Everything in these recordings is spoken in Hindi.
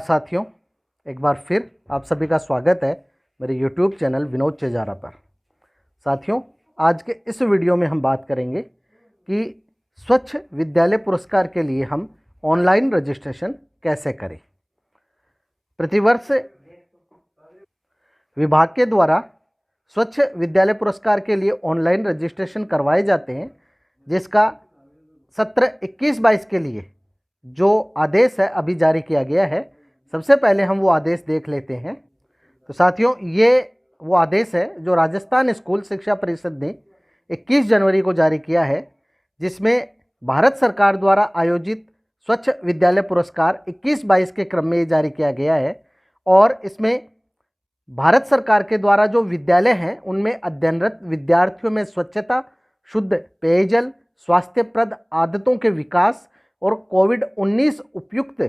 साथियों, एक बार फिर आप सभी का स्वागत है मेरे YouTube चैनल विनोद चेजारा पर। साथियों, आज के इस वीडियो में हम बात करेंगे कि स्वच्छ विद्यालय पुरस्कार के लिए हम ऑनलाइन रजिस्ट्रेशन कैसे करें। प्रतिवर्ष विभाग के द्वारा स्वच्छ विद्यालय पुरस्कार के लिए ऑनलाइन रजिस्ट्रेशन करवाए जाते हैं, जिसका सत्र 21-22 के लिए जो आदेश है अभी जारी किया गया है। सबसे पहले हम वो आदेश देख लेते हैं। तो साथियों, ये वो आदेश है जो राजस्थान स्कूल शिक्षा परिषद ने 21 जनवरी को जारी किया है, जिसमें भारत सरकार द्वारा आयोजित स्वच्छ विद्यालय पुरस्कार 21-22 के क्रम में ये जारी किया गया है। और इसमें भारत सरकार के द्वारा जो विद्यालय हैं उनमें अध्ययनरत विद्यार्थियों में स्वच्छता, शुद्ध पेयजल, स्वास्थ्यप्रद आदतों के विकास और कोविड-19 उपयुक्त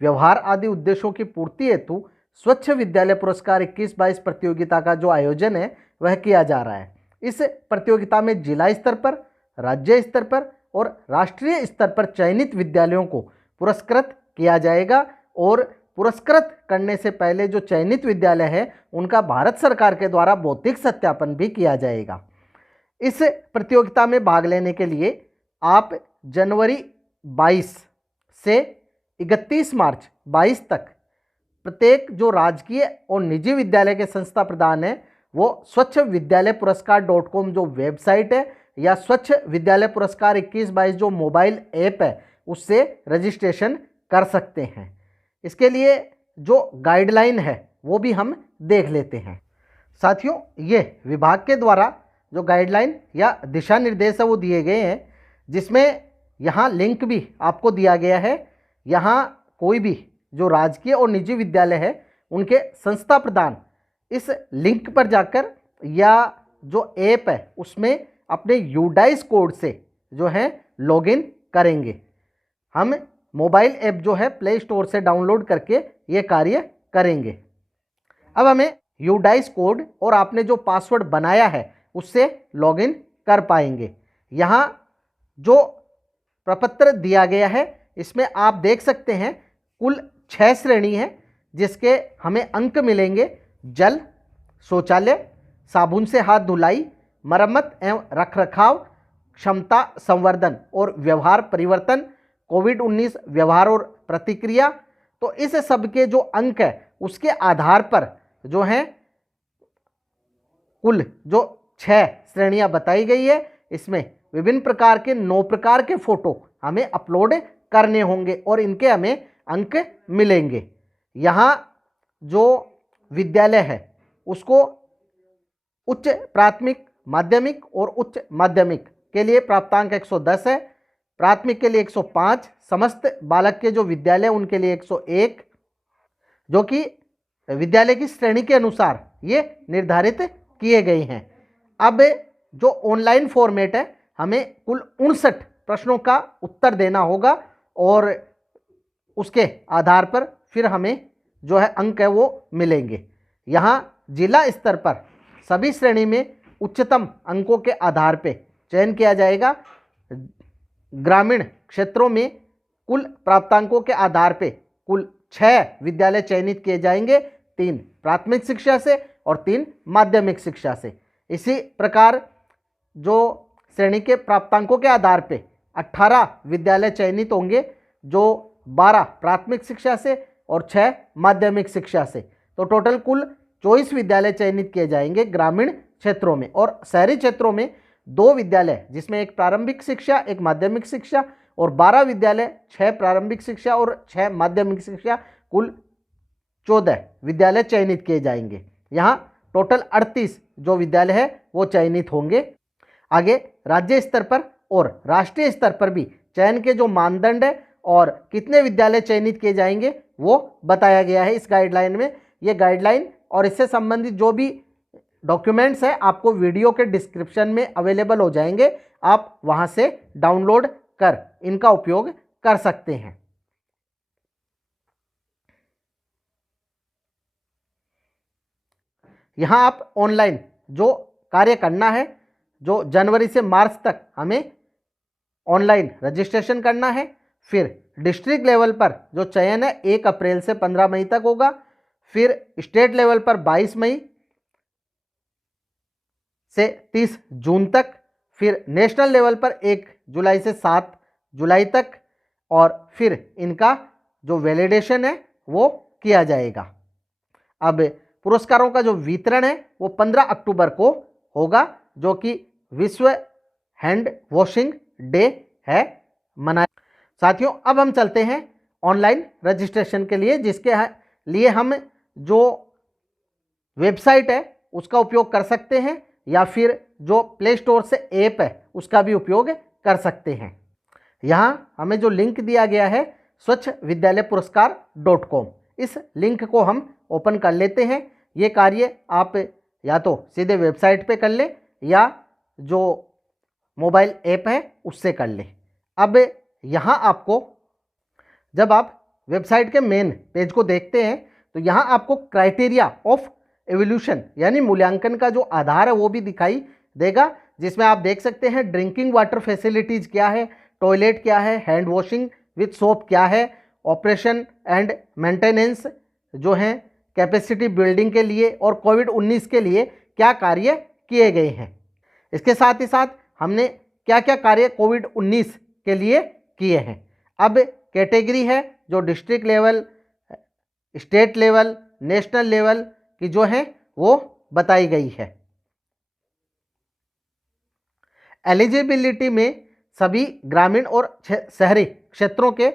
व्यवहार आदि उद्देश्यों की पूर्ति हेतु स्वच्छ विद्यालय पुरस्कार 21-22 प्रतियोगिता का जो आयोजन है वह किया जा रहा है। इस प्रतियोगिता में जिला स्तर पर, राज्य स्तर पर और राष्ट्रीय स्तर पर चयनित विद्यालयों को पुरस्कृत किया जाएगा। और पुरस्कृत करने से पहले जो चयनित विद्यालय है उनका भारत सरकार के द्वारा भौतिक सत्यापन भी किया जाएगा। इस प्रतियोगिता में भाग लेने के लिए आप जनवरी 22 से 31 मार्च 22 तक प्रत्येक जो राजकीय और निजी विद्यालय के संस्था प्रदान है वो स्वच्छ विद्यालय पुरस्कार .com जो वेबसाइट है या स्वच्छ विद्यालय पुरस्कार 21-22 जो मोबाइल ऐप है उससे रजिस्ट्रेशन कर सकते हैं। इसके लिए जो गाइडलाइन है वो भी हम देख लेते हैं। साथियों, ये विभाग के द्वारा जो गाइडलाइन या दिशा निर्देश है वो दिए गए हैं, जिसमें यहाँ लिंक भी आपको दिया गया है। यहाँ कोई भी जो राजकीय और निजी विद्यालय है उनके संस्था प्रदान इस लिंक पर जाकर या जो ऐप है उसमें अपने यूडाइस कोड से जो है लॉगिन करेंगे। हम मोबाइल ऐप जो है प्ले स्टोर से डाउनलोड करके ये कार्य करेंगे। अब हमें यूडाइस कोड और आपने जो पासवर्ड बनाया है उससे लॉगिन कर पाएंगे। यहाँ जो प्रपत्र दिया गया है इसमें आप देख सकते हैं कुल 6 श्रेणी है, जिसके हमें अंक मिलेंगे। जल, शौचालय, साबुन से हाथ धुलाई, मरम्मत एवं रखरखाव, क्षमता संवर्धन और व्यवहार परिवर्तन, कोविड-19 व्यवहार और प्रतिक्रिया। तो इस सब के जो अंक है उसके आधार पर जो है कुल जो 6 श्रेणियां बताई गई है, इसमें विभिन्न प्रकार के 9 प्रकार के फोटो हमें अपलोड करने होंगे और इनके हमें अंक मिलेंगे। यहाँ जो विद्यालय है उसको उच्च प्राथमिक, माध्यमिक और उच्च माध्यमिक के लिए प्राप्तांक 110 है, प्राथमिक के लिए 105, समस्त बालक के जो विद्यालय उनके लिए 101, जो कि विद्यालय की श्रेणी के अनुसार ये निर्धारित किए गए हैं। अब जो ऑनलाइन फॉर्मेट है, हमें कुल 59 प्रश्नों का उत्तर देना होगा और उसके आधार पर फिर हमें जो है अंक है वो मिलेंगे। यहाँ जिला स्तर पर सभी श्रेणी में उच्चतम अंकों के आधार पे चयन किया जाएगा। ग्रामीण क्षेत्रों में कुल प्राप्तांकों के आधार पे कुल 6 विद्यालय चयनित किए जाएंगे, 3 प्राथमिक शिक्षा से और 3 माध्यमिक शिक्षा से। इसी प्रकार जो श्रेणी के प्राप्तांकों के आधार पे 18 विद्यालय चयनित होंगे, जो 12 प्राथमिक शिक्षा से और 6 माध्यमिक शिक्षा से। तो टोटल कुल 24 विद्यालय चयनित किए जाएंगे ग्रामीण क्षेत्रों में। और शहरी क्षेत्रों में 2 विद्यालय, जिसमें एक प्रारंभिक शिक्षा, एक माध्यमिक शिक्षा, और 12 विद्यालय, 6 प्रारंभिक शिक्षा और 6 माध्यमिक शिक्षा, कुल 14 विद्यालय चयनित किए जाएंगे। यहाँ टोटल 38 जो विद्यालय है वो चयनित होंगे। आगे राज्य स्तर पर और राष्ट्रीय स्तर पर भी चयन के जो मानदंड है और कितने विद्यालय चयनित किए जाएंगे वो बताया गया है इस गाइडलाइन में। ये गाइडलाइन और इससे संबंधित जो भी डॉक्यूमेंट्स हैं आपको वीडियो के डिस्क्रिप्शन में अवेलेबल हो जाएंगे, आप वहां से डाउनलोड कर इनका उपयोग कर सकते हैं। यहाँ आप ऑनलाइन जो कार्य करना है, जो जनवरी से मार्च तक हमें ऑनलाइन रजिस्ट्रेशन करना है। फिर डिस्ट्रिक्ट लेवल पर जो चयन है 1 अप्रैल से 15 मई तक होगा। फिर स्टेट लेवल पर 22 मई से 30 जून तक। फिर नेशनल लेवल पर 1 जुलाई से 7 जुलाई तक। और फिर इनका जो वैलिडेशन है वो किया जाएगा। अब पुरस्कारों का जो वितरण है वो 15 अक्टूबर को होगा, जो कि विश्व हैंड वॉशिंग डे है मनाया। साथियों, अब हम चलते हैं ऑनलाइन रजिस्ट्रेशन के लिए, जिसके लिए हम जो वेबसाइट है उसका उपयोग कर सकते हैं या फिर जो प्ले स्टोर से ऐप है उसका भी उपयोग कर सकते हैं। यहाँ हमें जो लिंक दिया गया है swachhvidyalayapuраскар.com, इस लिंक को हम ओपन कर लेते हैं। ये कार्य आप या तो सीधे वेबसाइट पे कर लें या जो मोबाइल ऐप है उससे कर लें। अब यहाँ आपको, जब आप वेबसाइट के मेन पेज को देखते हैं तो यहाँ आपको क्राइटेरिया ऑफ एवोल्यूशन यानी मूल्यांकन का जो आधार है वो भी दिखाई देगा, जिसमें आप देख सकते हैं ड्रिंकिंग वाटर फैसिलिटीज क्या है, टॉयलेट क्या है, हैंड वॉशिंग विथ सोप क्या है, ऑपरेशन एंड मेंटेनेंस जो है कैपेसिटी बिल्डिंग के लिए और कोविड-19 के लिए क्या कार्य किए गए हैं। इसके साथ ही साथ हमने क्या क्या कार्य कोविड-19 के लिए किए हैं। अब कैटेगरी है जो district level, state level, national level की जो है वो बताई गई है। एलिजिबिलिटी में सभी ग्रामीण और शहरी क्षेत्रों के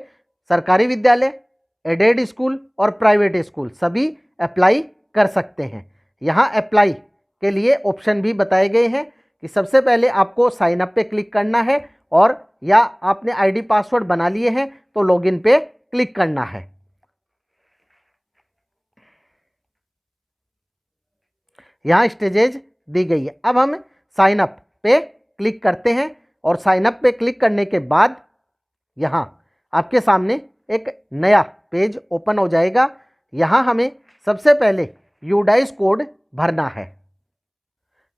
सरकारी विद्यालय, एडेड स्कूल और प्राइवेट स्कूल सभी अप्लाई कर सकते हैं। यहाँ अप्लाई के लिए ऑप्शन भी बताए गए हैं कि सबसे पहले आपको साइन अप पे क्लिक करना है, और या आपने आईडी पासवर्ड बना लिए हैं तो लॉगिन पे क्लिक करना है। यहाँ स्टेजेज दी गई है। अब हम साइन अप पे क्लिक करते हैं और साइन अप पे क्लिक करने के बाद यहाँ आपके सामने एक नया पेज ओपन हो जाएगा। यहाँ हमें सबसे पहले यूडाइस कोड भरना है।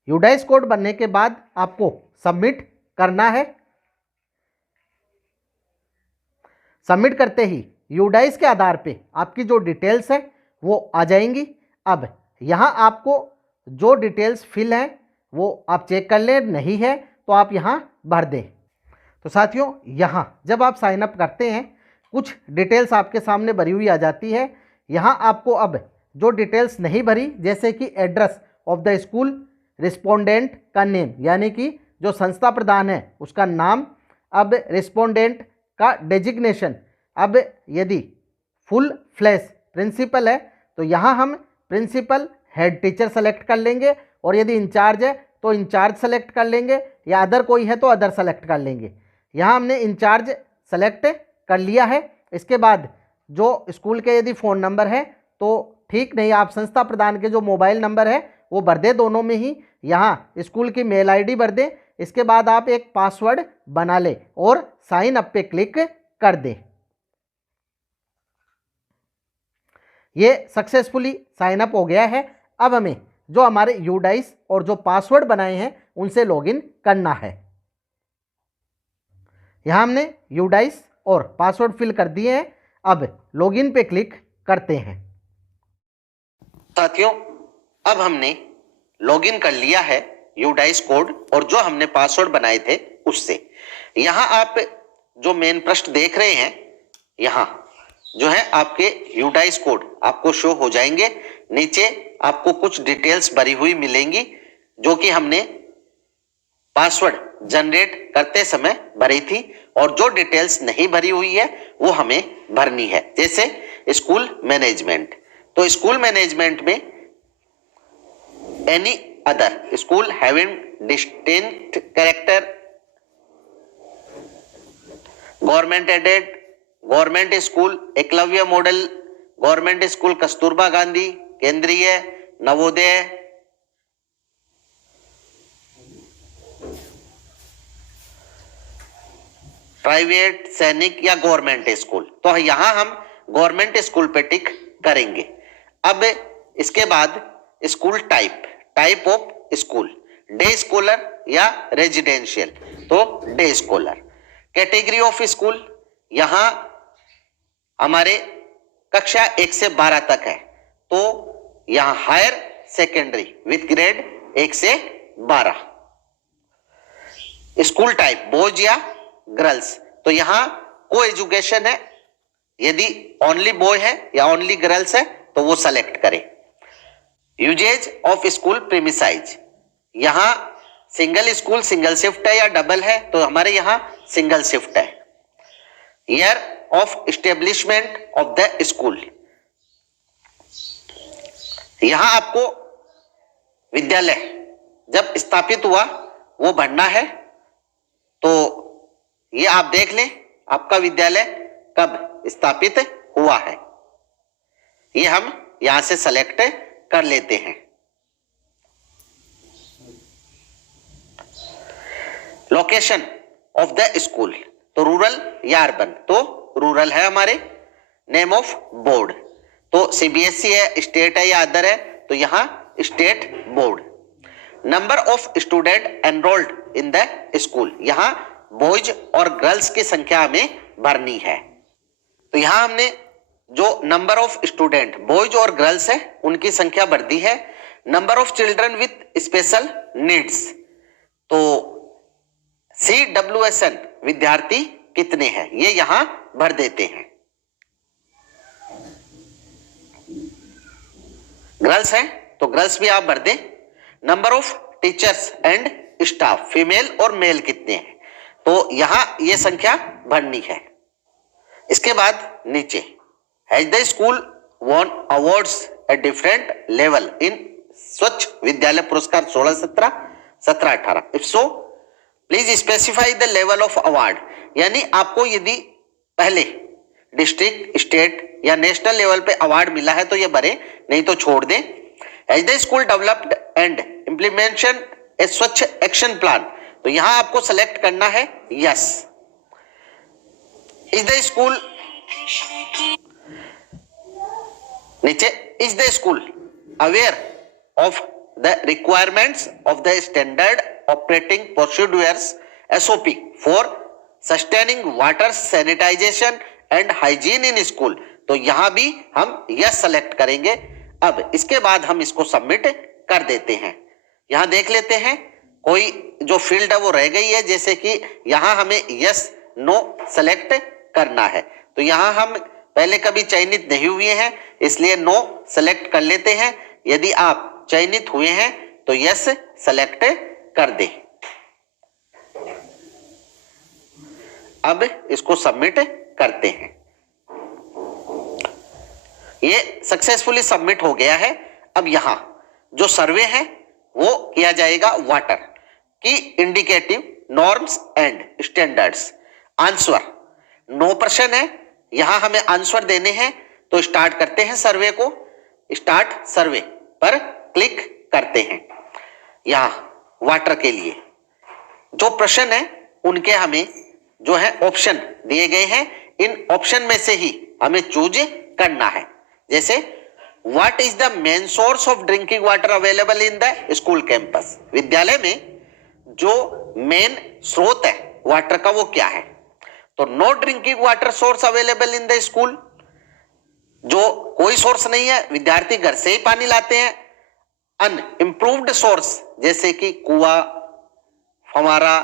यूडाइस कोड भरने के बाद आपको सबमिट करना है। सबमिट करते ही यूडाइस के आधार पे आपकी जो डिटेल्स है वो आ जाएंगी। अब यहाँ आपको जो डिटेल्स फिल हैं वो आप चेक कर लें, नहीं है तो आप यहाँ भर दें। तो साथियों, यहाँ जब आप साइन अप करते हैं कुछ डिटेल्स आपके सामने भरी हुई आ जाती है। यहाँ आपको अब जो डिटेल्स नहीं भरी, जैसे कि address of the school, respondent का नेम यानी कि जो संस्था प्रधान है उसका नाम, अब रिस्पोंडेंट का डेजिग्नेशन, अब यदि फुल फ्लैश प्रिंसिपल है तो यहाँ हम प्रिंसिपल हेड टीचर सेलेक्ट कर लेंगे, और यदि इंचार्ज है तो इंचार्ज सेलेक्ट कर लेंगे, या अदर कोई है तो अदर सेलेक्ट कर लेंगे। यहाँ हमने इंचार्ज सेलेक्ट कर लिया है। इसके बाद जो स्कूल के यदि फ़ोन नंबर है तो ठीक, नहीं आप संस्था प्रधान के जो मोबाइल नंबर है वो भर दें दोनों में ही। यहाँ स्कूल की मेल आईडी भर दें। इसके बाद आप एक पासवर्ड बना लें और साइन अप पे क्लिक कर दें। ये सक्सेसफुली साइन अप हो गया है। अब हमें जो हमारे यूडाइस और जो पासवर्ड बनाए हैं उनसे लॉगिन करना है। यहाँ हमने यूडाइस और पासवर्ड फिल कर दिए हैं। अब लॉगिन पे क्लिक करते हैं। साथियों, अब हमने लॉगिन कर लिया है यूडाइस कोड और जो हमने पासवर्ड बनाए थे उससे। यहाँ आप जो मेन पृष्ठ देख रहे हैं, यहाँ जो है आपके यूडाइस कोड आपको शो हो जाएंगे। नीचे आपको कुछ डिटेल्स भरी हुई मिलेंगी जो कि हमने पासवर्ड जनरेट करते समय भरी थी, और जो डिटेल्स नहीं भरी हुई है वो हमें भरनी है। जैसे स्कूल मैनेजमेंट, तो स्कूल मैनेजमेंट में any other school having distinct character, government aided, government school Eklavya model, government school Kasturba Gandhi, केंद्रीय, नवोदय, प्राइवेट, सैनिक या गवर्नमेंट स्कूल। तो यहां हम गवर्नमेंट स्कूल पे टिक करेंगे। अब इसके बाद school type, type of school, day scholar या रेजिडेंशियल, तो day scholar. Category of school, यहां हमारे कक्षा 1 से 12 तक है, तो यहां हायर सेकेंडरी विथ ग्रेड 1 से 12। स्कूल टाइप बॉयज या गर्ल्स, तो यहां को एजुकेशन है, यदि ओनली बॉय है या ओनली गर्ल्स है तो वो सेलेक्ट करें। यूजेज ऑफ स्कूल प्रीमिसाइज, यहां सिंगल स्कूल सिंगल शिफ्ट है या डबल है, तो हमारे यहां सिंगल शिफ्ट है। Year of establishment of the school, यहां आपको विद्यालय जब स्थापित हुआ वो भरना है, तो ये आप देख लें आपका विद्यालय कब स्थापित हुआ है, ये हम यहां से सेलेक्ट कर लेते हैं। लोकेशन ऑफ द स्कूल, तो रूरल या अर्बन, तो रूरल है हमारे। नेम ऑफ बोर्ड, तो सीबीएसई है, स्टेट है या अदर है, तो यहां state board. Number of student enrolled in the school, यहां बॉयज और गर्ल्स की संख्या हमें भरनी है, तो यहां हमने जो नंबर ऑफ स्टूडेंट बॉयज और गर्ल्स है उनकी संख्या भर दी है। Number of children with special needs, तो CWSN विद्यार्थी कितने हैं ये यहां भर देते हैं। गर्ल्स हैं तो गर्ल्स भी आप भर दें। Number of teachers and staff, female और मेल कितने हैं, तो यहां ये संख्या भरनी है। इसके बाद नीचे has the school won awards at different level in Swachh Vidyalaya Puraskar 16-17, 17-18, if so please specify the level of award, यानी आपको यदि पहले डिस्ट्रिक्ट, स्टेट या नेशनल लेवल पे अवार्ड मिला है तो ये भरे, नहीं तो छोड़ दें। Has the school developed and implementation a Swachh action plan, तो यहां आपको सेलेक्ट करना है यस। इज द स्कूल, नीचे is the school aware of the requirements of the standard operating procedures SOP for sustaining water sanitisation and hygiene in school, तो यहां भी हम यस सेलेक्ट करेंगे। अब इसके बाद हम इसको सबमिट कर देते हैं। यहां देख लेते हैं कोई जो फील्ड है वो रह गई है, जैसे कि यहां हमें यस नो सेलेक्ट करना है, तो यहां हम पहले कभी चयनित नहीं हुए हैं इसलिए नो सेलेक्ट कर लेते हैं। यदि आप चयनित हुए हैं तो यस सेलेक्ट कर दें। अब इसको सबमिट करते हैं। ये सक्सेसफुली सबमिट हो गया है। अब यहां जो सर्वे है वो किया जाएगा वाटर की indicative norms and standards. Answer 9% है, यहां हमें आंसर देने हैं, तो स्टार्ट करते हैं सर्वे को। स्टार्ट सर्वे पर क्लिक करते हैं। यहां वाटर के लिए जो प्रश्न है उनके हमें जो है ऑप्शन दिए गए हैं, इन ऑप्शन में से ही हमें चूज करना है। जैसे what is the main source of drinking water available in the school campus, विद्यालय में जो मेन स्रोत है वाटर का वो क्या है, तो no drinking water source available in the school, जो कोई सोर्स नहीं है, विद्यार्थी घर से ही पानी लाते हैं। अनइंप्रूव्ड सोर्स जैसे कि कुआं, फव्वारा,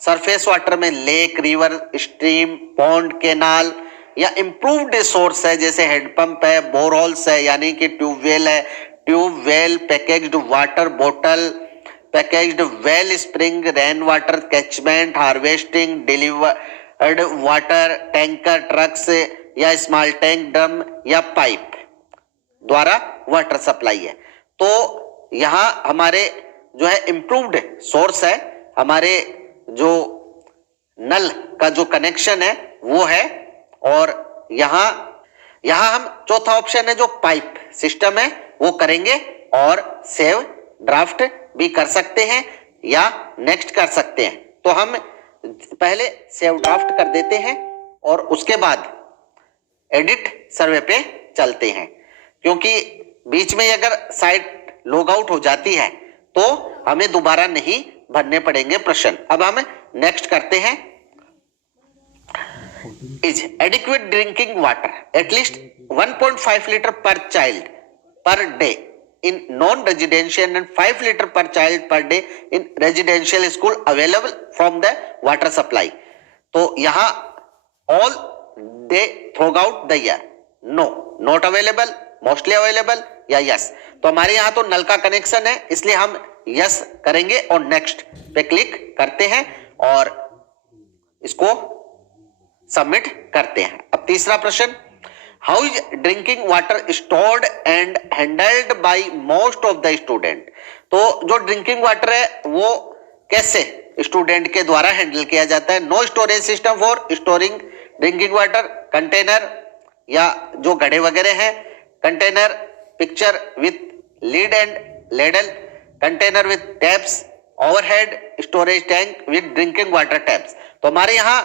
सरफेस वाटर में lake, river, stream, pond, canal, या इंप्रूव्ड सोर्स है जैसे हेडपंप है, बोरहोल्स है यानी कि ट्यूबवेल है, ट्यूबवेल, पैकेज्ड वाटर बोतल, packaged well spring, rain water catchment, harvesting, delivered water, tanker, trucks या स्मॉल टैंक, ड्रम या पाइप द्वारा वाटर सप्लाई है। तो यहां हमारे जो है इंप्रूव्ड सोर्स है, हमारे जो नल का जो कनेक्शन है वो है, और यहां हम चौथा ऑप्शन है जो पाइप सिस्टम है वो करेंगे, और सेव ड्राफ्ट भी कर सकते हैं या नेक्स्ट कर सकते हैं। तो हम पहले सेव ड्राफ्ट कर देते हैं और उसके बाद एडिट सर्वे पे चलते हैं, क्योंकि बीच में अगर साइट लॉग आउट हो जाती है तो हमें दोबारा नहीं भरने पड़ेंगे प्रश्न। अब हम नेक्स्ट करते हैं। Is adequate drinking water at least 1.5 litre per child per day in non residential and 5 litre per child per day in residential school available from the water supply. तो यहां all day throughout the year, no, not available, mostly available या यस। तो हमारे यहां तो नल का कनेक्शन है, इसलिए हम यस करेंगे और नेक्स्ट पे क्लिक करते हैं और इसको सबमिट करते हैं। अब तीसरा प्रश्न, how is drinking water stored and handled by most of the student. तो जो ड्रिंकिंग वाटर है वो कैसे स्टूडेंट के द्वारा हैंडल किया जाता है। No storage system for storing drinking water, container या जो घड़े वगैरह हैं, container pitcher with lid and ladle, container with taps, overhead storage tank with drinking water taps. तो हमारे यहाँ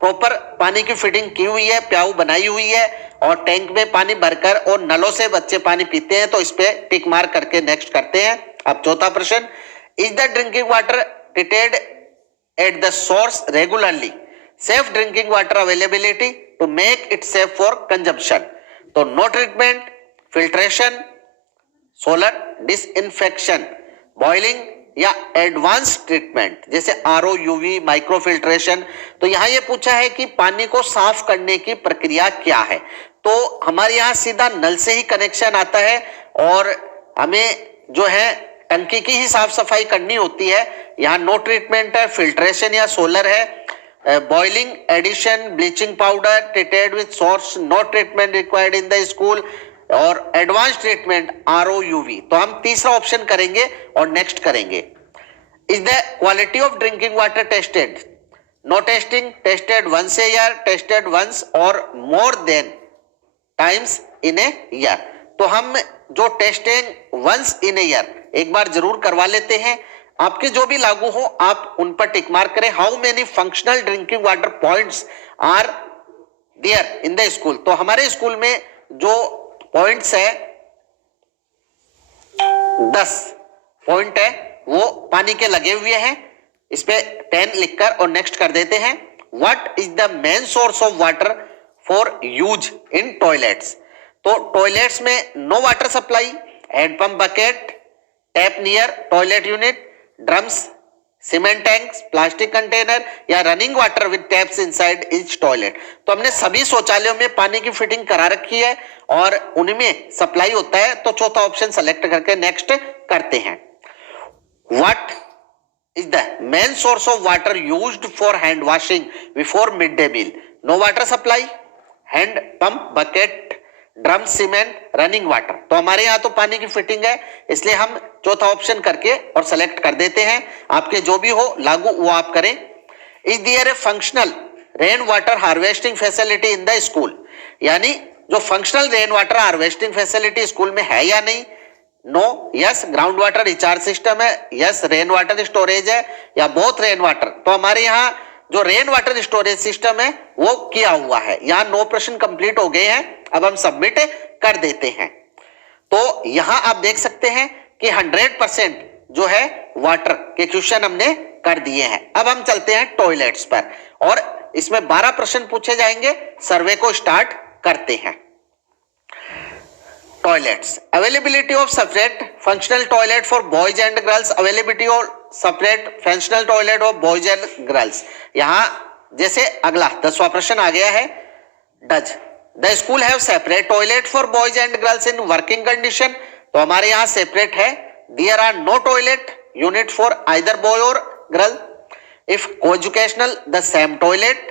प्रॉपर पानी की फिटिंग की हुई है, प्याऊ बनाई हुई है और टैंक में पानी भरकर और नलों से बच्चे पानी पीते हैं, तो इस पे टिक मार्क करके नेक्स्ट करते हैं। अब चौथा प्रश्न, is the drinking water treated at the source regularly, safe drinking water availability to make it safe for consumption. तो no treatment, filtration, solar disinfection, boiling या एडवांस ट्रीटमेंट जैसे आरओ, यूवी, माइक्रो फिल्ट्रेशन। तो यहां ये पूछा है कि पानी को साफ करने की प्रक्रिया क्या है। तो हमारे यहाँ सीधा नल से ही कनेक्शन आता है और हमें जो है टंकी की ही साफ सफाई करनी होती है। यहाँ नो ट्रीटमेंट है, फिल्ट्रेशन या सोलर है, boiling, addition, bleaching powder, treated with source, no treatment required in the school और एडवांस ट्रीटमेंट आरओ, यूवी। तो हम तीसरा ऑप्शन करेंगे और नेक्स्ट करेंगे। Is the quality of drinking water tested, no testing, tested once a year, tested once और more than times in a year. तो हम जो testing once in a year एक बार जरूर करवा लेते हैं। आपके जो भी लागू हो आप उन पर टिक मार्क करें। How many functional drinking water points are there in the school. तो हमारे स्कूल में जो पॉइंट्स है 10 पॉइंट है वो पानी के लगे हुए हैं। इस पे 10 लिखकर और नेक्स्ट कर देते हैं। What is the main source of water for use in toilets. तो टॉयलेट्स में no water supply, handpump, bucket, tap near toilet unit, drums, cement tanks, plastic container या running water with taps inside each toilet. तो हमने सभी शौचालयों में पानी की फिटिंग करा रखी है और उनमें सप्लाई होता है। तो चौथा ऑप्शन सेलेक्ट करके नेक्स्ट करते हैं। What is the main source of water used for hand washing before mid day meal. No water supply, hand pump, bucket, drum, cement, running water. तो हमारे यहाँ तो पानी की फिटिंग है, इसलिए हम चौथा ऑप्शन करके और सेलेक्ट कर देते हैं। आपके जो भी हो लागू वो आप करें। Is there a functional rain water harvesting facility in the school. यानी जो functional rain water harvesting facility school में है या नहीं। No, yes. Ground water recharge system है, यस। रेन वाटर स्टोरेज है या बोथ रेन वाटर। तो हमारे यहाँ जो रेन वाटर स्टोरेज सिस्टम है वो किया हुआ है। यहाँ 9 प्रश्न कंप्लीट हो गए हैं। अब हम सबमिट कर देते हैं। तो यहां आप देख सकते हैं कि 100% जो है वाटर के क्वेश्चन हमने कर दिए हैं। अब हम चलते हैं टॉयलेट्स पर और इसमें 12 प्रश्न पूछे जाएंगे। सर्वे को स्टार्ट करते हैं। Toilets, availability of separate functional toilet for boys and girls, availability of separate functional toilet of boys and girls. यहां जैसे अगला 10वां प्रश्न आ गया है। Does the school have separate toilet for boys and girls in working condition. तो हमारे यहाँ सेपरेट है। There are no toilet unit for either boy और girl. If coeducational the same toilet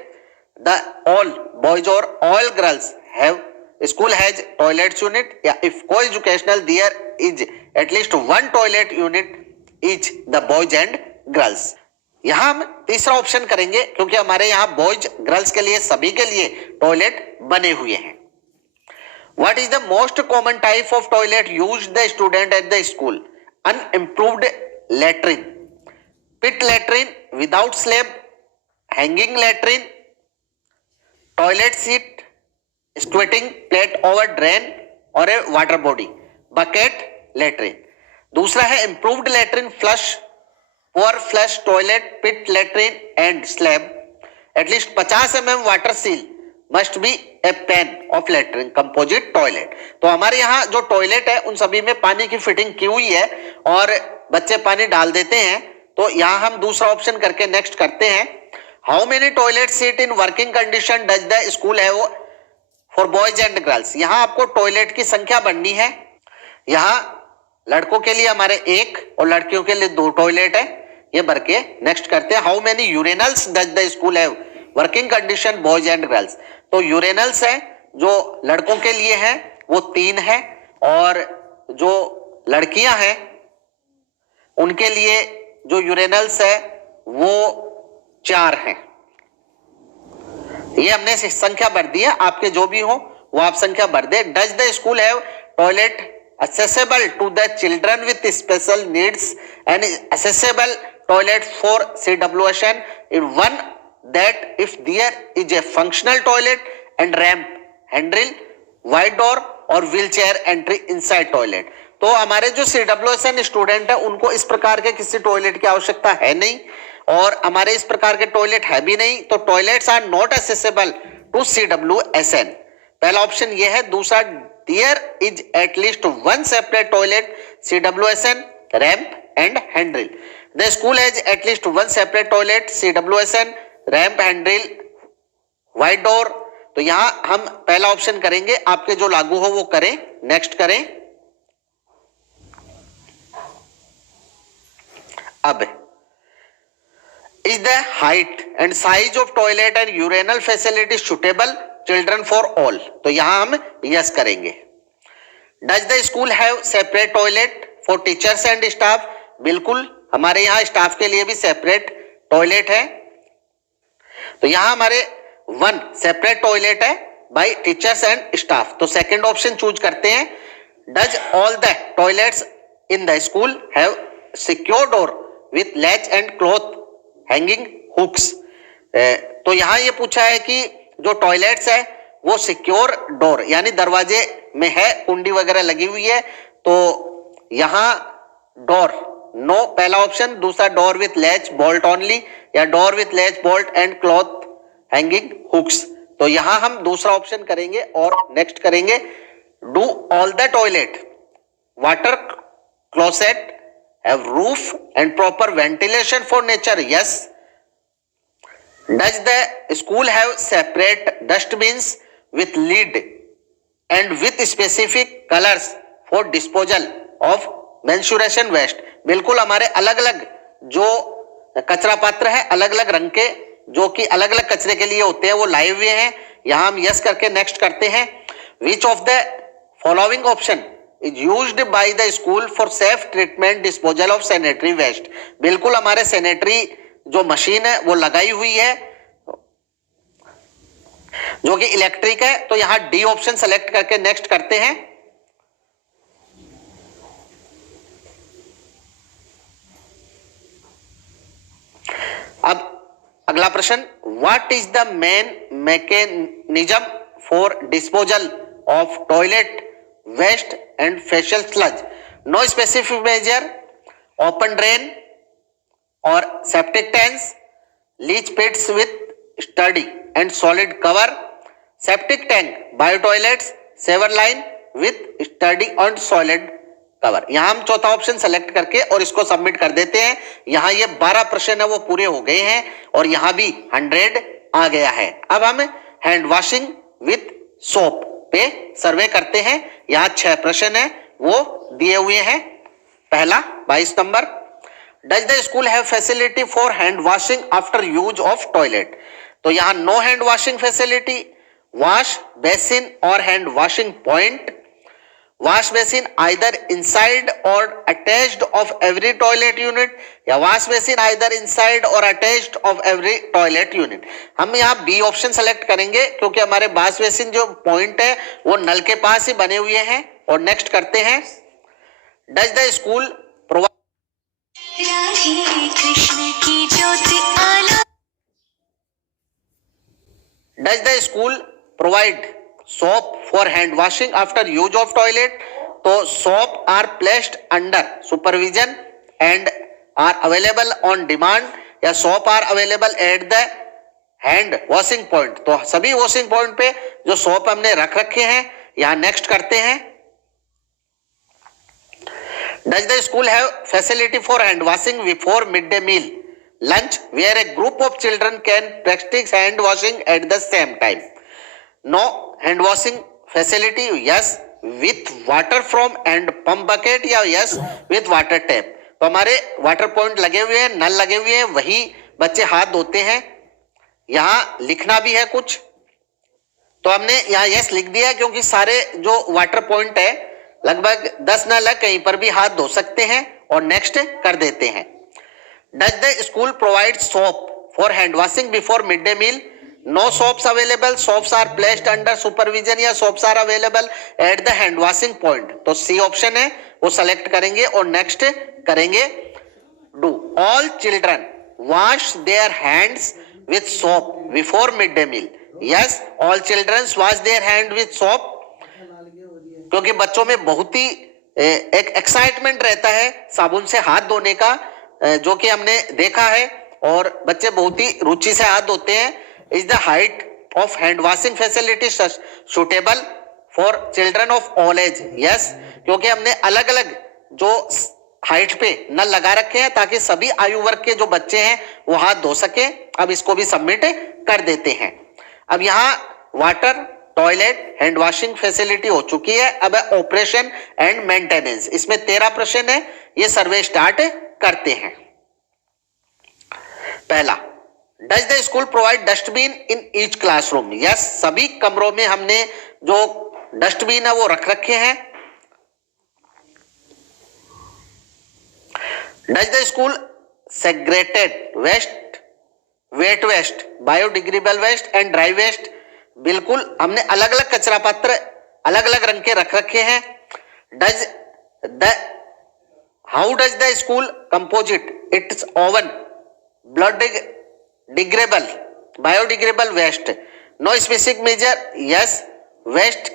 the all boys और all girls have school has toilet unit. या if coeducational there is at least 1 toilet unit each the boys and girls. यहां हम तीसरा ऑप्शन करेंगे क्योंकि हमारे यहाँ बॉयज गर्ल्स के लिए सभी के लिए टॉयलेट बने हुए हैं। What is the most common type of toilet used the student at the school. Unimproved latrine, pit latrine without slab, hanging latrine, toilet seat, squatting plate over drain और a water body, bucket latrine. दूसरा है improved latrine flush pour flush toilet pit latrine and slab at least 50 mm water seal must be a pan of latrine composite toilet। तो हमारे यहाँ जो टॉयलेट है उन सभी में पानी की फिटिंग की हुई है और बच्चे पानी डाल देते हैं। तो यहाँ हम दूसरा ऑप्शन करके नेक्स्ट करते हैं। How many toilet seat in working condition does the school have for boys and girls. यहाँ आपको टॉयलेट की संख्या बढ़नी है। यहाँ लड़कों के लिए हमारे 1 और लड़कियों के लिए 2 टॉयलेट है, ये भर के नेक्स्ट करते हैं। How many urinals does the school have working condition boys and girls. तो यूरेनल्स है जो लड़कों के लिए है वो 3 है और जो लड़कियां हैं उनके लिए जो यूरेनल्स है वो 4 हैं। ये हमने संख्या भर दी है, आपके जो भी हो वो आप संख्या भर दे। Does the school have toilet accessible to the children with special needs and accessible toilet for CWSN in one that if there is a functional toilet and ramp, handrail, wide door और wheelchair entry inside toilet। तो हमारे जो CWSN स्टूडेंट है उनको इस प्रकार के किसी टॉयलेट की आवश्यकता है नहीं और हमारे इस प्रकार के टॉयलेट है भी नहीं, तो toilets are not accessible to CWSN। पहला ऑप्शन ये है। दूसरा, there is at least one separate toilet CWSN, ramp and handrail। The school has at least one separate toilet CWSN, ramp, handrail, wide door। तो यहां हम पहला ऑप्शन करेंगे, आपके जो लागू हो वो करें, नेक्स्ट करें। अब is the height and size of toilet and urinal facility suitable children for all। तो यहां हम यस करेंगे। Does the school have separate toilet for teachers and staff. बिल्कुल, हमारे यहाँ स्टाफ के लिए भी सेपरेट टॉयलेट है। तो यहां हमारे 1 सेपरेट टॉयलेट है बाय टीचर्स एंड स्टाफ। तो सेकंड ऑप्शन चूज करते हैं। Does all the toilets in the school have secure door with latch and cloth hanging hooks. तो यहां ये पूछा है कि जो टॉयलेट्स है वो सिक्योर डोर यानी दरवाजे में है, कुंडी वगैरह लगी हुई है। तो यहां डोर नो पहला ऑप्शन। दूसरा, door with latch bolt only या door with latch bolt and cloth hanging hooks. तो यहां हम दूसरा ऑप्शन करेंगे और नेक्स्ट करेंगे। Do all the toilet water closet have roof and proper ventilation for nature. Yes. Does the school have separate dustbins with lid and with specific colors for disposal of menstruation waste। बिल्कुल, हमारे अलग अलग जो कचरा पात्र है अलग अलग रंग के जो कि अलग अलग कचरे के लिए होते हैं वो लाए हुए हैं। यहां हम यस करके नेक्स्ट करते हैं। Which of the following option is used by the school for safe treatment disposal of sanitary waste। बिल्कुल, हमारे सैनिटरी जो मशीन है वो लगाई हुई है जो कि इलेक्ट्रिक है। तो यहां डी ऑप्शन सेलेक्ट करके नेक्स्ट करते हैं। अब अगला प्रश्न, what is the main mechanism for disposal of toilet waste and faecal sludge. No specific measure, open drain और septic tanks, leach pits with study and solid cover, septic tank, bio toilets, sewer line with study and solid cover. यहां हम चौथा ऑप्शन सेलेक्ट करके और इसको सबमिट कर देते हैं। यहां ये 12 प्रश्न है वो पूरे हो गए हैं और यहां भी 100 आ गया है। अब हम हैंड वॉशिंग विथ सोप पे सर्वे करते हैं। यहां 6 प्रश्न है वो दिए हुए हैं। पहला 22 number, does the school have facility for hand washing after use of toilet. तो यहां no hand washing facility, wash basin और hand washing point, wash basin either inside or attached of every toilet unit या wash basin either inside or attached of every toilet unit. हम यहाँ बी ऑप्शन सेलेक्ट करेंगे क्योंकि हमारे वॉश बेसिन जो पॉइंट है वो नल के पास ही बने हुए हैं। और नेक्स्ट करते हैं, does the school Does the school provide soap for hand washing after use of toilet? तो soap are placed under supervision and are available on demand या soap are available at the hand washing point. तो सभी वॉशिंग पॉइंट पे जो सोप हमने रख रखे हैं, यहां नेक्स्ट करते हैं। Does the school have facility for hand washing before mid day meal lunch where a group of children can practice hand washing at the same time? No hand washing facility, yes with water from and pump bucket या yes with water tap। तो हमारे वाटर पॉइंट लगे हुए हैं, नल लगे हुए हैं, वही बच्चे हाथ धोते हैं। यहाँ लिखना भी है कुछ, तो हमने यहाँ यस लिख दिया क्योंकि सारे जो वाटर पॉइंट है लगभग 10 नल है, कहीं पर भी हाथ धो सकते हैं। और नेक्स्ट कर देते हैं। Does the school provide soap for hand washing before midday meal? No soaps available. Soaps are placed under supervision या soaps are available at the hand washing point। तो सी ऑप्शन है वो सेलेक्ट करेंगे और नेक्स्ट करेंगे। Do all children wash their hands with soap before midday meal? Yes, all children wash their hand with soap। क्योंकि बच्चों में बहुत ही एक एक्साइटमेंट रहता है साबुन से हाथ धोने का, जो कि हमने देखा है, और बच्चे बहुत ही रुचि से हाथ धोते हैं। Is the height of hand washing facility suitable for children of all age? Yes, क्योंकि हमने अलग अलग जो हाइट पे नल लगा रखे हैं ताकि सभी आयु वर्ग के जो बच्चे हैं वो हाथ धो सके। अब इसको भी सबमिट कर देते हैं। अब यहाँ water, toilet, hand washing facility हो चुकी है। अब ऑपरेशन एंड मेंटेनेंस, इसमें 13 प्रश्न है। ये सर्वे स्टार्ट करते हैं। पहला, does the school provide dustbin in each classroom? Yes, सभी कमरों में हमने जो डस्टबिन है वो रख रखे हैं। Does the school segregated waste, wet waste, biodegradable waste and dry waste? बिल्कुल, हमने अलग अलग कचरा पात्र अलग अलग रंग के रख रखे हैं। Does the How does the school composite its oven blood degradable, biodegradable waste? No specific measure. Yes, waste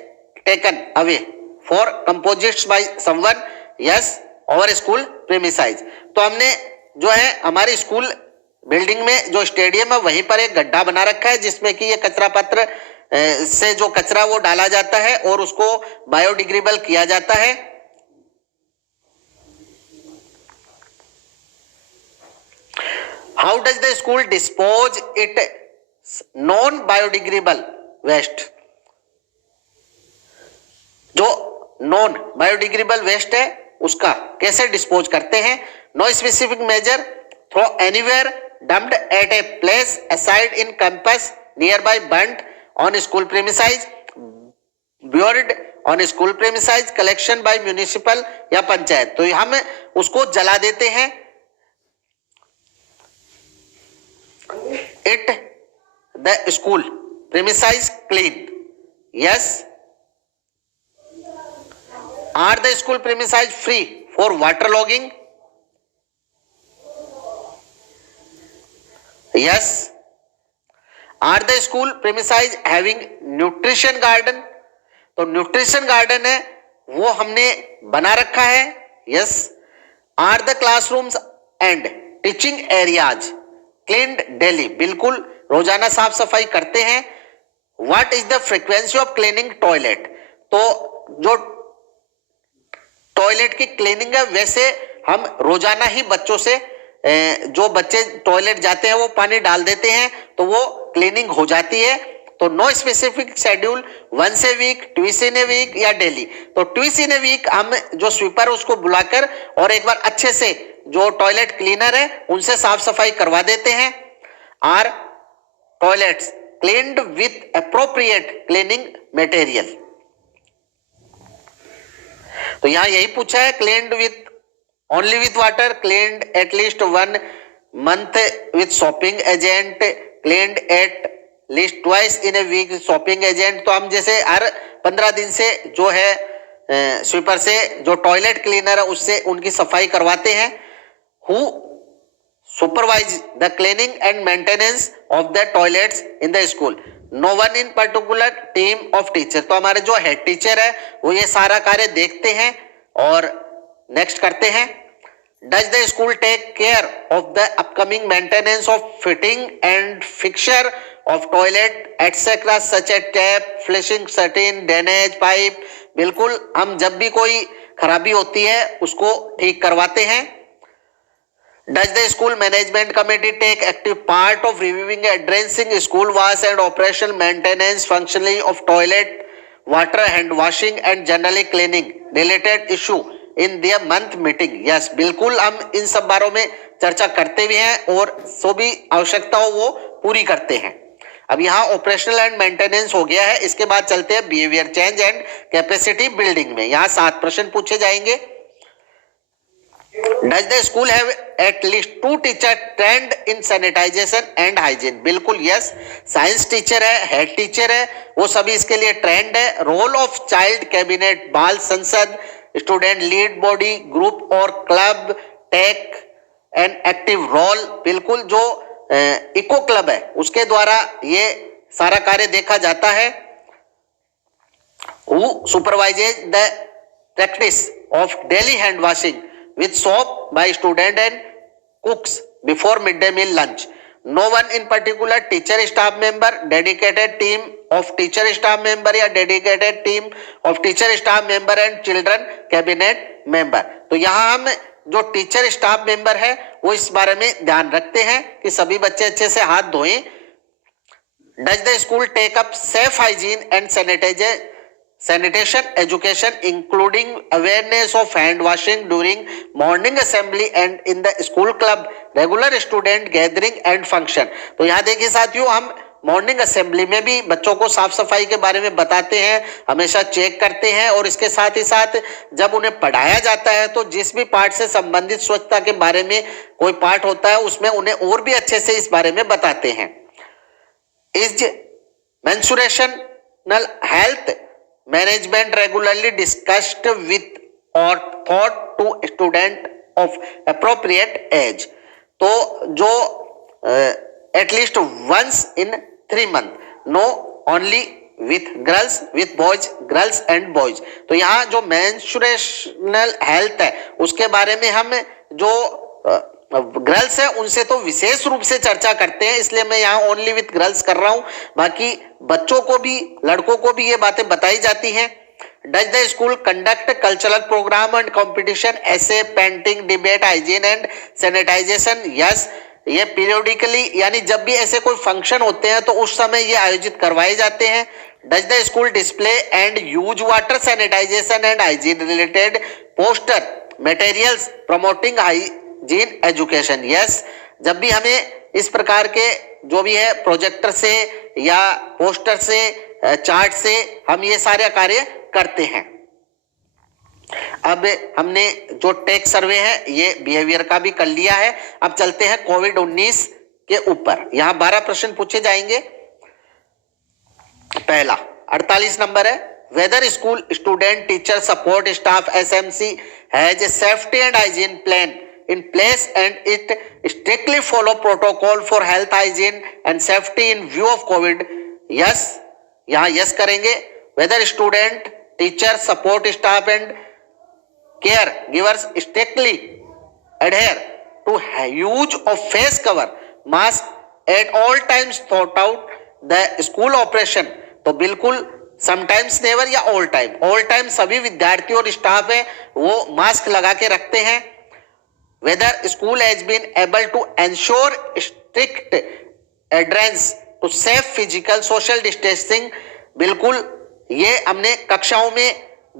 taken away for composites by someone. Yes, our school premises। तो हमने जो है हमारी स्कूल बिल्डिंग में जो स्टेडियम है वहीं पर एक गड्ढा बना रखा है जिसमें कि ये कचरा पत्र से जो कचरा वो डाला जाता है और उसको बायोडिग्रेडेबल किया जाता है। How does the school dispose it non-biodegradable waste? जो नॉन बायोडिग्रेडेबल वेस्ट है उसका कैसे डिस्पोज करते हैं? No specific measure, throw anywhere, dumped at a place aside in campus, near by, burned on school premises, buried on school premises, collection by municipal या पंचायत। तो हम उसको जला देते हैं। It the school premises clean? Yes. Are the school premises free for waterlogging? Yes. Are the school premises having nutrition garden? तो न्यूट्रिशन गार्डन है वो हमने बना रखा है। Yes. Are the classrooms and teaching areas cleaned daily? बिल्कुल, रोजाना साफ सफाई करते हैं। What is the frequency of cleaning toilet? तो जो टॉयलेट की क्लीनिंग है वैसे हम रोजाना ही बच्चों से जो बच्चे टॉयलेट जाते हैं वो पानी डाल देते हैं तो वो क्लीनिंग हो जाती है। तो no specific schedule, once a week, twice in a week या डेली। तो ट्विस इन ए वीक हम जो स्वीपर उसको बुलाकर और एक बार अच्छे से जो टॉयलेट क्लीनर है उनसे साफ सफाई करवा देते हैं। Are toilets cleaned with appropriate cleaning material? तो यहां यही पूछा है, cleaned with only with water, cleaned at least 1 month with soaping agent, cleaned at least twice in a week soaping agent. तो हम जैसे हर 15 दिन से जो है स्वीपर से जो टॉयलेट क्लीनर है उससे उनकी सफाई करवाते हैं। Who supervise the cleaning and maintenance of the toilets in the school? No one in particular, team of teacher. तो हमारे जो हेड टीचर है वो ये सारा कार्य देखते हैं। और नेक्स्ट करते हैं, Does the school take care of the upcoming maintenance of fitting and fixture of toilet etc. such as tap, flushing, certain drainage pipe? बिल्कुल, हम जब भी कोई खराबी होती है उसको ठीक करवाते हैं. Does the school management committee take active part of reviewing and addressing school wash and operational maintenance functioning of toilet, water, hand washing and generally cleaning related issue in their month meeting? Yes, बिल्कुल हम इन सब बारों में चर्चा करते भी हैं और जो भी आवश्यकता हो वो पूरी करते हैं. अब यहाँ ऑपरेशनल एंड मेंटेनेंस हो गया है. इसके बाद चलते हैं behaviour change and capacity building में. यहाँ 7 प्रश्न पूछे जाएंगे. Does the school have at least 2 teachers trained in sanitization and hygiene? बिल्कुल यस. साइंस टीचर है, हेड टीचर है, वो सभी इसके लिए ट्रेंड है. रोल ऑफ चाइल्ड कैबिनेट, बाल संसद, स्टूडेंट लीड बॉडी, ग्रुप और club take an active role. बिल्कुल, जो इको क्लब है उसके द्वारा ये सारा कार्य देखा जाता है. Who supervises the practice of daily hand washing with soap by student and cooks before midday meal lunch? No one in particular, teacher staff member, dedicated team of teacher staff member या dedicated team of teacher staff member and children cabinet member. तो यहाँ हम जो टीचर स्टाफ मेंबर है वो इस बारे में ध्यान रखते हैं कि सभी बच्चे अच्छे से हाथ धोएं. Does the school take up safe hygiene and sanitation education including awareness of hand washing during morning assembly and in the school club, regular student gathering and function? तो यहाँ देखिए साथियों, हम मॉर्निंग असेंबली में भी बच्चों को साफ सफाई के बारे में बताते हैं, हमेशा चेक करते हैं और इसके साथ ही साथ जब उन्हें पढ़ाया जाता है तो जिस भी पार्ट से संबंधित स्वच्छता के बारे में कोई पार्ट होता है उसमें उन्हें और भी अच्छे से इस बारे में बताते हैं. Is menstrual health management regularly discussed with or taught to student of appropriate age? तो जो at least once in 3 months, no only with girls, with boys, girls and boys. तो यहाँ जो मेंस्ट्रुएशनल हेल्थ है उसके बारे में हम जो गर्ल्स है उनसे तो विशेष रूप से चर्चा करते हैं, इसलिए मैं यहाँ ओनली विथ गर्ल्स कर रहा हूँ. बाकी बच्चों को भी, लड़कों को भी ये बातें बताई जाती हैं. Does the school conduct cultural program and competition, essay, painting, debate, hygiene and sanitization? Yes, ये पीरियोडिकली यानी जब भी ऐसे कोई फंक्शन होते हैं तो उस समय ये आयोजित करवाए जाते हैं. Does the school display and use water sanitation and hygiene related poster materials promoting hygiene education? Yes, जब भी हमें इस प्रकार के जो भी है प्रोजेक्टर से या पोस्टर से, चार्ट से हम ये सारे कार्य करते हैं. अब हमने जो टेक सर्वे है ये बिहेवियर का भी कर लिया है. अब चलते हैं कोविड-19 के ऊपर. यहाँ 12 प्रश्न पूछे जाएंगे. पहला 48 नंबर है, whether school student teacher support staff SMC has a safety and hygiene plan in place and it strictly follow protocol for health hygiene and safety in view of COVID? Yes, यहाँ yes करेंगे. Whether student, teacher, support staff and caregivers strictly adhere to use of face cover, mask at all times throughout the school operation? तो बिल्कुल sometimes never या all time सभी विद्यार्थी और स्टाफ है वो मास्क लगा के रखते हैं. Whether school has been able to ensure strict adherence to safe physical social distancing? बिल्कुल, ये हमने कक्षाओं में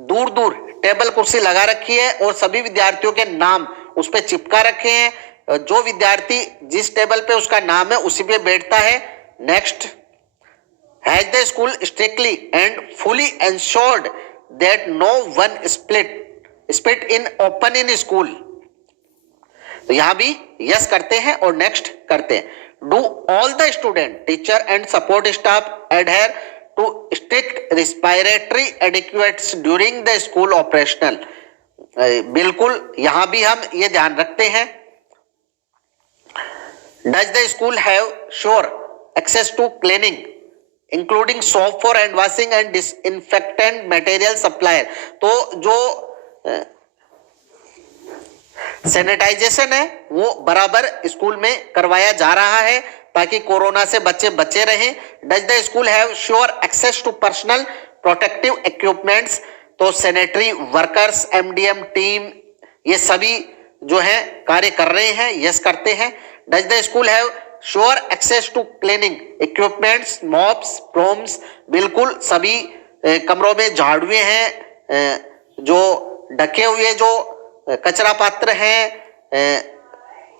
दूर दूर टेबल कुर्सी लगा रखी है और सभी विद्यार्थियों के नाम उस पर चिपका रखे हैं. जो विद्यार्थी जिस टेबल पे उसका नाम है उसी पे बैठता है. Next, has the school strictly and fully ensured that no one spit in open in school? तो यहां भी यस करते हैं और नेक्स्ट करते हैं. Do all the student, teacher and support staff adhere to strict respiratory etiquettes during the school operational? बिल्कुल, यहां भी हम ये ध्यान रखते हैं. Does the school have sure access to cleaning including soap for hand washing and disinfectant material supplier? तो जो सैनिटाइजेशन है वो बराबर स्कूल में करवाया जा रहा है ताकि कोरोना से बच्चे बचे रहें। Does the school have sure access to personal protective equipments? तो सैनिटरी वर्कर्स, एमडीएम टीम, ये सभी जो है कार्य कर रहे हैं, यस करते हैं। Does the school have sure access to cleaning equipments, mops, brooms? बिल्कुल सभी कमरों में झाड़ुए हैं, जो ढके हुए जो कचरा पात्र हैं,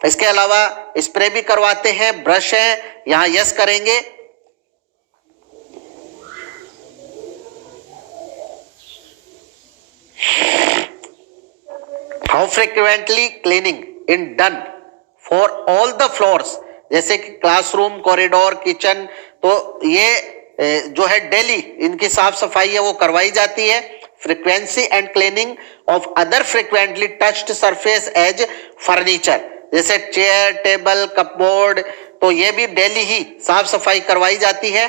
इसके अलावा स्प्रे भी करवाते हैं, ब्रश है, यहां यस करेंगे। How frequently cleaning in done for all the floors? जैसे कि क्लासरूम, कॉरिडोर, किचन, तो ये जो है डेली इनकी साफ सफाई है वो करवाई जाती है। Frequency and cleaning of other frequently touched surface as furniture, जैसे चेयर, टेबल, कपबोर्ड, तो ये भी डेली ही साफ सफाई करवाई जाती है।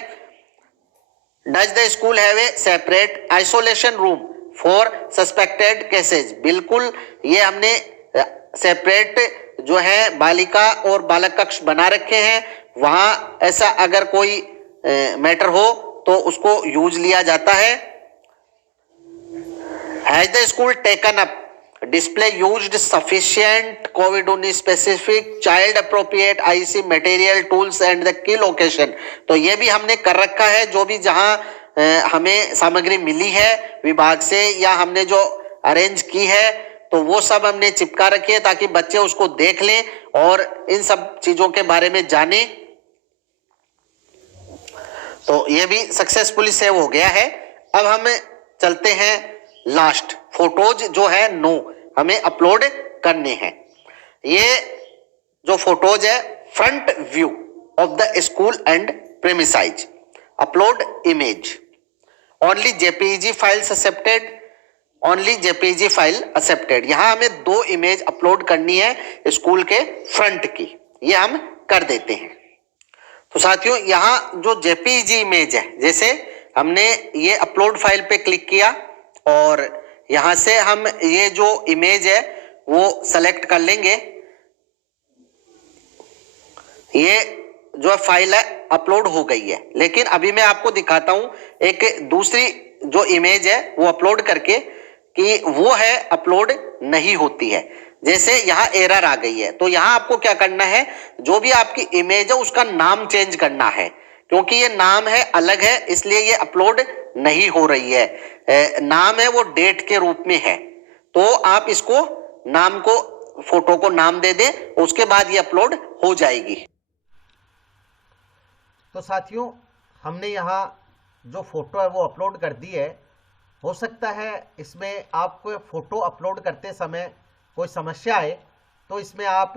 Does the school have a separate isolation room for suspected cases? बिल्कुल, ये हमने सेपरेट जो है बालिका और बालक कक्ष बना रखे हैं, वहां ऐसा अगर कोई मैटर हो तो उसको यूज लिया जाता है। Has the school taken up display used sufficient covid specific child appropriate IC material tools and the key location? तो ये भी हमने कर रखा है, जो भी जहां हमें सामग्री मिली है विभाग से या हमने जो अरेंज की है तो वो सब हमने चिपका रखी है ताकि बच्चे उसको देख लें और इन सब चीजों के बारे में जाने। तो ये भी सक्सेसफुली सेव हो गया है। अब हम चलते हैं लास्ट, फोटोज जो है नो हमें अपलोड करने हैं। ये जो फोटोज है front view of the school and premises, upload image, only JPEG files accepted, only JPEG file accepted. यहां हमें 2 इमेज अपलोड करनी है स्कूल के फ्रंट की, ये हम कर देते हैं। तो साथियों यहां जो जेपीईजी इमेज है, जैसे हमने ये अपलोड फाइल पे क्लिक किया और यहां से हम ये जो इमेज है वो सेलेक्ट कर लेंगे। ये जो फाइल है अपलोड हो गई है, लेकिन अभी मैं आपको दिखाता हूं एक दूसरी जो इमेज है वो अपलोड करके कि वो है अपलोड नहीं होती है। जैसे यहाँ एरर आ गई है, तो यहाँ आपको क्या करना है, जो भी आपकी इमेज है उसका नाम चेंज करना है, क्योंकि ये नाम है अलग है इसलिए ये अपलोड नहीं हो रही है। नाम है वो डेट के रूप में है, तो आप इसको नाम को, फोटो को नाम दे दें, उसके बाद ये अपलोड हो जाएगी। तो साथियों हमने यहाँ जो फोटो है वो अपलोड कर दी है। हो सकता है इसमें आपको फोटो अपलोड करते समय कोई समस्या आए, तो इसमें आप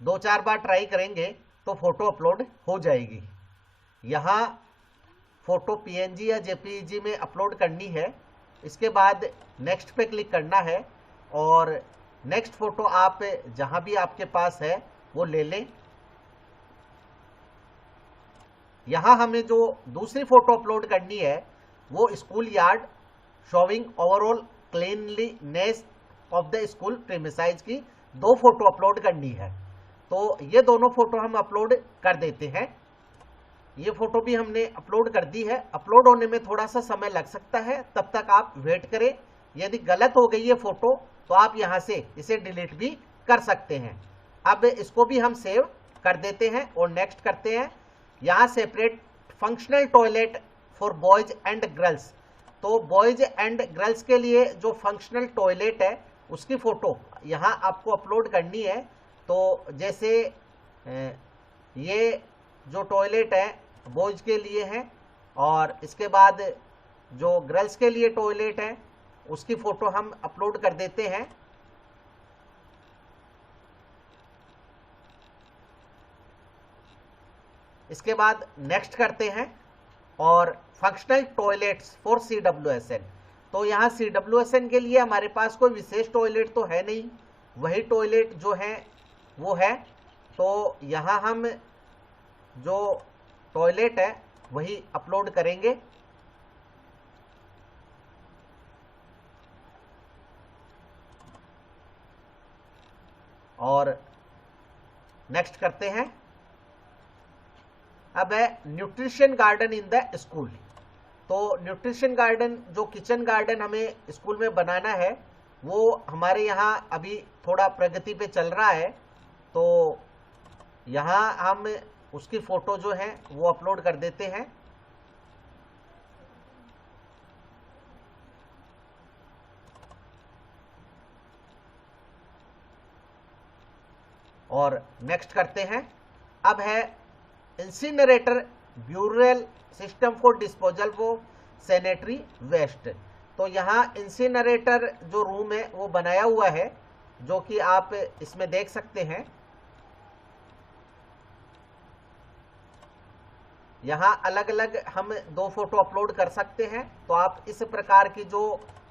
2-4 बार ट्राई करेंगे तो फोटो अपलोड हो जाएगी। यहाँ फोटो पीएनजी या जेपीईजी में अपलोड करनी है, इसके बाद नेक्स्ट पे क्लिक करना है और नेक्स्ट फोटो आप जहाँ भी आपके पास है वो ले लें। यहाँ हमें जो दूसरी फोटो अपलोड करनी है वो school yard showing overall cleanliness of the school premises की 2 फोटो अपलोड करनी है। तो ये दोनों फोटो हम अपलोड कर देते हैं। ये फोटो भी हमने अपलोड कर दी है। अपलोड होने में थोड़ा सा समय लग सकता है, तब तक आप वेट करें। यदि गलत हो गई है फोटो तो आप यहाँ से इसे डिलीट भी कर सकते हैं। अब इसको भी हम सेव कर देते हैं और नेक्स्ट करते हैं। यहाँ separate functional toilet for boys and girls, तो बॉयज एंड गर्ल्स के लिए जो फंक्शनल टॉयलेट है उसकी फोटो यहाँ आपको अपलोड करनी है। तो जैसे ये जो टॉयलेट है बॉयज के लिए है और इसके बाद जो गर्ल्स के लिए टॉयलेट है उसकी फोटो हम अपलोड कर देते हैं। इसके बाद नेक्स्ट करते हैं और फंक्शनल टॉयलेट्स फॉर CWSN, तो यहाँ CWSN के लिए हमारे पास कोई विशेष टॉयलेट तो है नहीं, वही टॉयलेट जो है वो है। तो यहाँ हम जो टॉयलेट है वही अपलोड करेंगे। और नेक्स्ट करते हैं। अब है nutrition garden in the school. तो न्यूट्रिशन गार्डन, जो किचन गार्डन हमें स्कूल में बनाना है, वो हमारे यहाँ अभी थोड़ा प्रगति पे चल रहा है। तो यहाँ हम उसकी फ़ोटो जो है वो अपलोड कर देते हैं। और नेक्स्ट करते हैं। अब है incinerator burial system for disposal of sanitary waste. तो यहाँ इंसिनरेटर जो रूम है वो बनाया हुआ है, जो कि आप इसमें देख सकते हैं। यहाँ अलग अलग हम 2 फोटो अपलोड कर सकते हैं। तो आप इस प्रकार की जो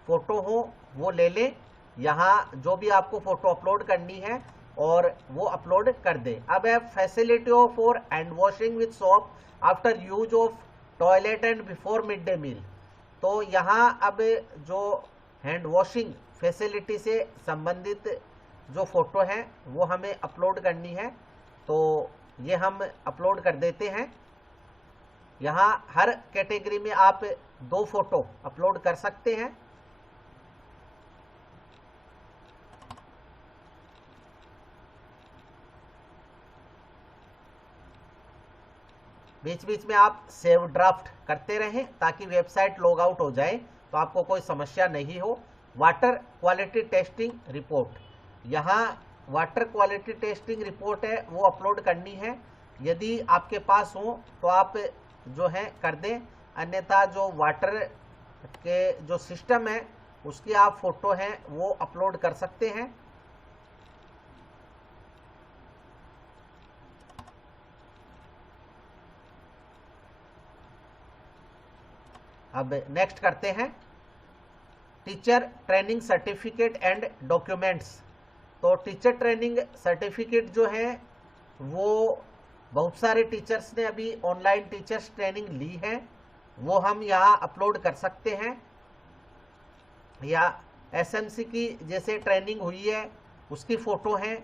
फोटो हो वो ले लें, यहाँ जो भी आपको फोटो अपलोड करनी है और वो अपलोड कर दें। अब है facility for hand washing with soap after use of toilet and before mid day meal. तो यहाँ अब जो हैंड वॉशिंग फैसिलिटी से संबंधित जो फोटो हैं वो हमें अपलोड करनी है। तो ये हम अपलोड कर देते हैं। यहाँ हर कैटेगरी में आप 2 फोटो अपलोड कर सकते हैं। बीच बीच में आप सेव ड्राफ्ट करते रहें ताकि वेबसाइट लॉग आउट हो जाए तो आपको कोई समस्या नहीं हो। वाटर क्वालिटी टेस्टिंग रिपोर्ट, यहाँ वाटर क्वालिटी टेस्टिंग रिपोर्ट है वो अपलोड करनी है। यदि आपके पास हो तो आप जो है कर दें, अन्यथा जो वाटर के जो सिस्टम है उसकी आप फोटो हैं वो अपलोड कर सकते हैं। अब नेक्स्ट करते हैं teacher training certificate and documents. तो टीचर ट्रेनिंग सर्टिफिकेट जो है वो बहुत सारे टीचर्स ने अभी ऑनलाइन टीचर्स ट्रेनिंग ली है, वो हम यहाँ अपलोड कर सकते हैं। या एसएमसी की जैसे ट्रेनिंग हुई है उसकी फ़ोटो है।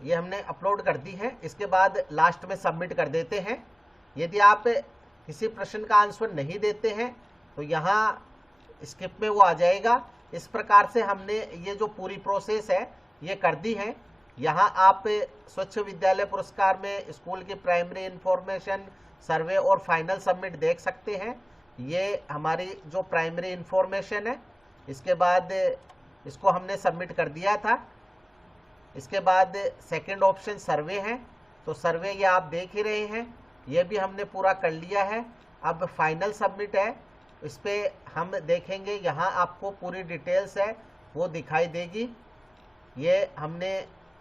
ये हमने अपलोड कर दी है। इसके बाद लास्ट में सबमिट कर देते हैं। यदि आप किसी प्रश्न का आंसर नहीं देते हैं तो यहाँ स्किप में वो आ जाएगा। इस प्रकार से हमने ये जो पूरी प्रोसेस है ये कर दी है। यहाँ आप स्वच्छ विद्यालय पुरस्कार में स्कूल की प्राइमरी इंफॉर्मेशन, सर्वे और फाइनल सबमिट देख सकते हैं। ये हमारी जो प्राइमरी इंफॉर्मेशन है, इसके बाद इसको हमने सबमिट कर दिया था। इसके बाद सेकंड ऑप्शन सर्वे है, तो सर्वे ये आप देख ही रहे हैं, ये भी हमने पूरा कर लिया है। अब फाइनल सबमिट है, इस पर हम देखेंगे, यहाँ आपको पूरी डिटेल्स है वो दिखाई देगी। ये हमने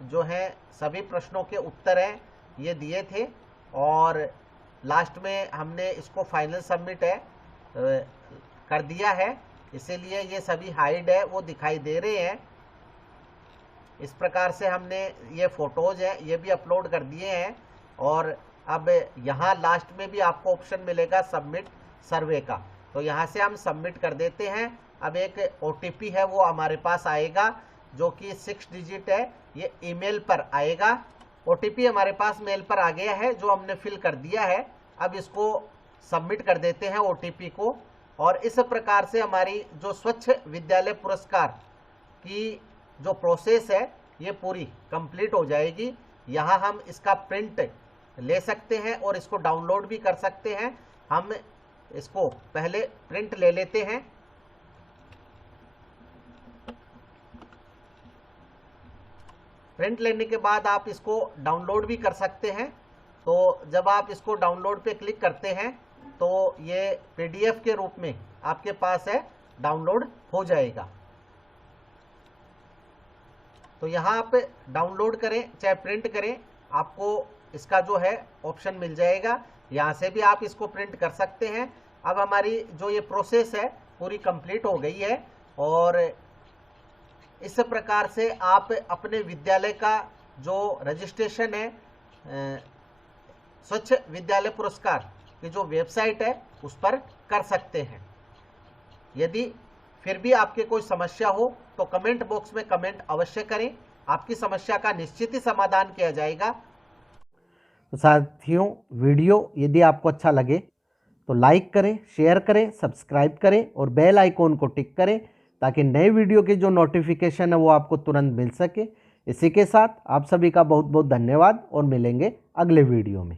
जो है सभी प्रश्नों के उत्तर हैं ये दिए थे और लास्ट में हमने इसको फाइनल सबमिट है कर दिया है, इसीलिए ये सभी हाइड है वो दिखाई दे रहे हैं। इस प्रकार से हमने ये फोटोज हैं ये भी अपलोड कर दिए हैं। और अब यहाँ लास्ट में भी आपको ऑप्शन मिलेगा सबमिट सर्वे का, तो यहाँ से हम सबमिट कर देते हैं। अब एक OTP है वो हमारे पास आएगा जो कि 6 डिजिट है, ये ईमेल पर आएगा। OTP हमारे पास मेल पर आ गया है जो हमने फिल कर दिया है। अब इसको सबमिट कर देते हैं OTP को, और इस प्रकार से हमारी जो स्वच्छ विद्यालय पुरस्कार की जो प्रोसेस है ये पूरी कंप्लीट हो जाएगी। यहाँ हम इसका प्रिंट ले सकते हैं और इसको डाउनलोड भी कर सकते हैं। हम इसको पहले प्रिंट ले लेते हैं। प्रिंट लेने के बाद आप इसको डाउनलोड भी कर सकते हैं। तो जब आप इसको डाउनलोड पे क्लिक करते हैं तो ये PDF के रूप में आपके पास है, डाउनलोड हो जाएगा। तो यहाँ आप डाउनलोड करें चाहे प्रिंट करें, आपको इसका जो है ऑप्शन मिल जाएगा। यहाँ से भी आप इसको प्रिंट कर सकते हैं अब हमारी जो ये प्रोसेस है पूरी कंप्लीट हो गई है और इस प्रकार से आप अपने विद्यालय का जो रजिस्ट्रेशन है स्वच्छ विद्यालय पुरस्कार की जो वेबसाइट है उस पर कर सकते हैं। यदि फिर भी आपके कोई समस्या हो तो कमेंट बॉक्स में कमेंट अवश्य करें, आपकी समस्या का निश्चित ही समाधान किया जाएगा। तो साथियों, वीडियो यदि आपको अच्छा लगे तो लाइक करें, शेयर करें, सब्सक्राइब करें और बेल आइकॉन को टिक करें ताकि नए वीडियो की जो नोटिफिकेशन है वो आपको तुरंत मिल सके। इसी के साथ आप सभी का बहुत बहुत धन्यवाद और मिलेंगे अगले वीडियो में।